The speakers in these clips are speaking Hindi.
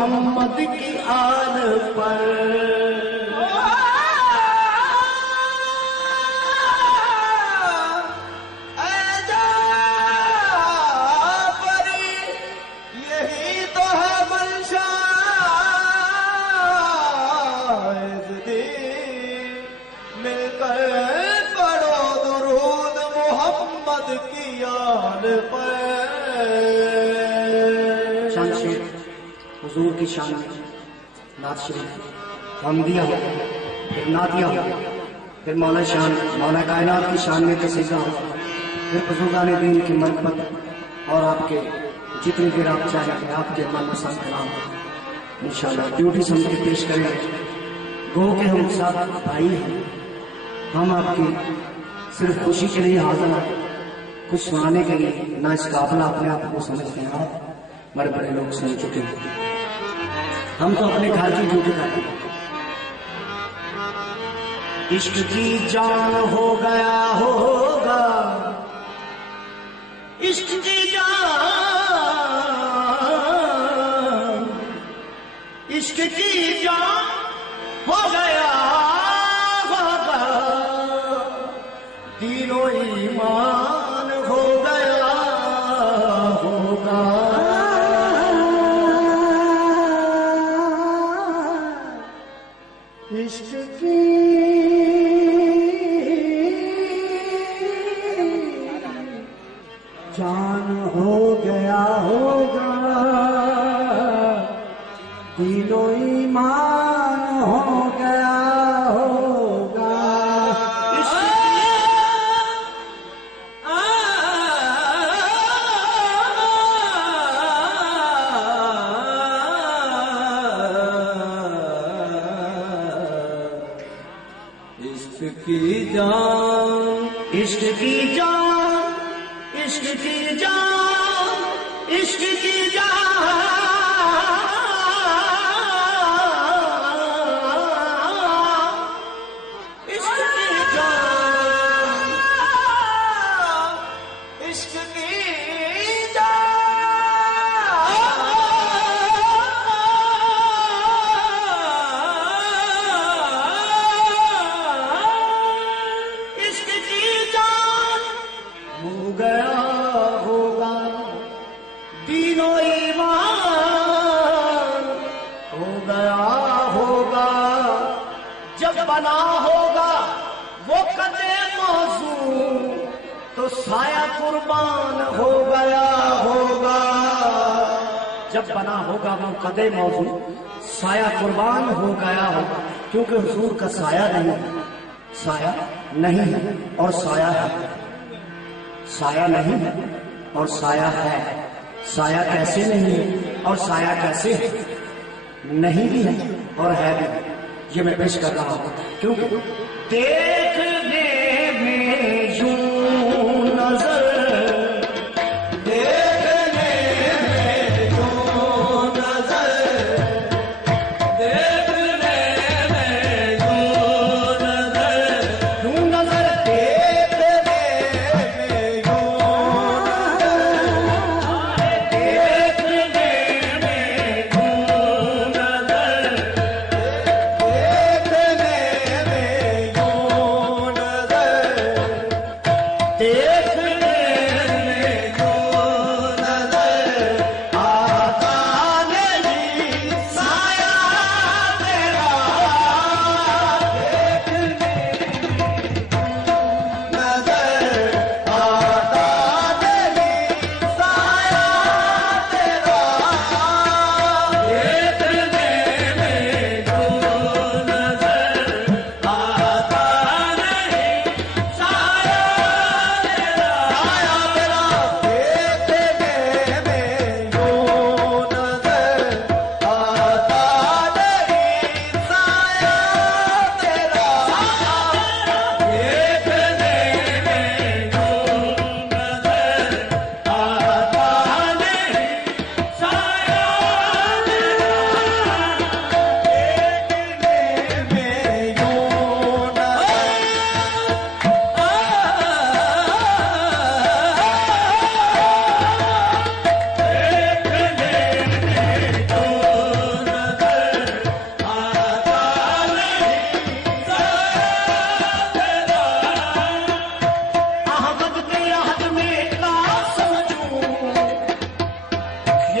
मोहम्मद की आल पर। यही तो है मंशा मिलकर पढ़ो दुरूद मोहम्मद की आल पर। शान शेर हुजूर की शान में नात शरीफ हमदिया हो, फिर नादिया हो, फिर मौला शान मौला कायनात की शान में कसीदा हो, फिर बुजुर्गान दीन की मरकत और आपके जितनी देर आप चाहें आपके मनपसंद कलाम इंशाअल्लाह ड्यूटी समझ के पेश करें। गो के हम साथ भाई हैं, हम आपकी सिर्फ खुशी के लिए हाजिर हैं, कुछ सुनाने के लिए ना इस काबला अपने आप को समझते हैं। आप बड़े बड़े लोग सुन चुके हैं, हम तो अपने घर की ड्यूटी करते हैं। इश्क की जान हो गया होगा, इश्क की जान, इश्क की जान हो गया होगा, तीनों ईमान हो गया होगा। इश्क की जान हो गया होगा, तीनों ईमान हो गया होगा। इश्क की जान, इश्क की जान, इश्क की जान, इश्क की जान, इश्क की जान, इश्क की इश्क की जान हो गया होगा, तीनों ईमान हो गया होगा। जब बना होगा वो कदे मौजू तो साया कुर्बान हो गया होगा। जब बना होगा वो कदे मौजू साया कुर्बान हो गया होगा, क्योंकि हुजूर का साया नहीं है, साया नहीं है और साया है, साया नहीं है और साया है। साया कैसे नहीं है और साया कैसे है? नहीं भी है और है भी, ये मैं पेश कर रहा हूं। क्योंकि देखने में यूं नजर, देखने में यूं नजर, देखने में यूं नजर, यूं नजर देखने में यूं नजर, देखने में यूं नजर, देखने में यूं नजर,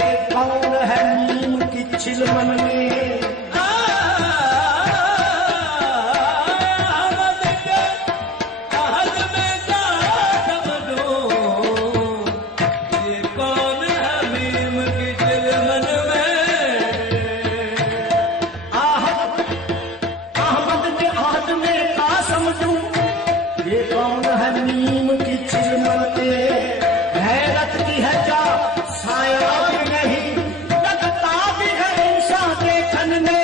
ये कौन है नीम की चिलमन में ये कौन है नीम की चिलमन में हैरत की है क्या साया भी नहीं लगता भी है इंसान देखन में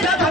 Saga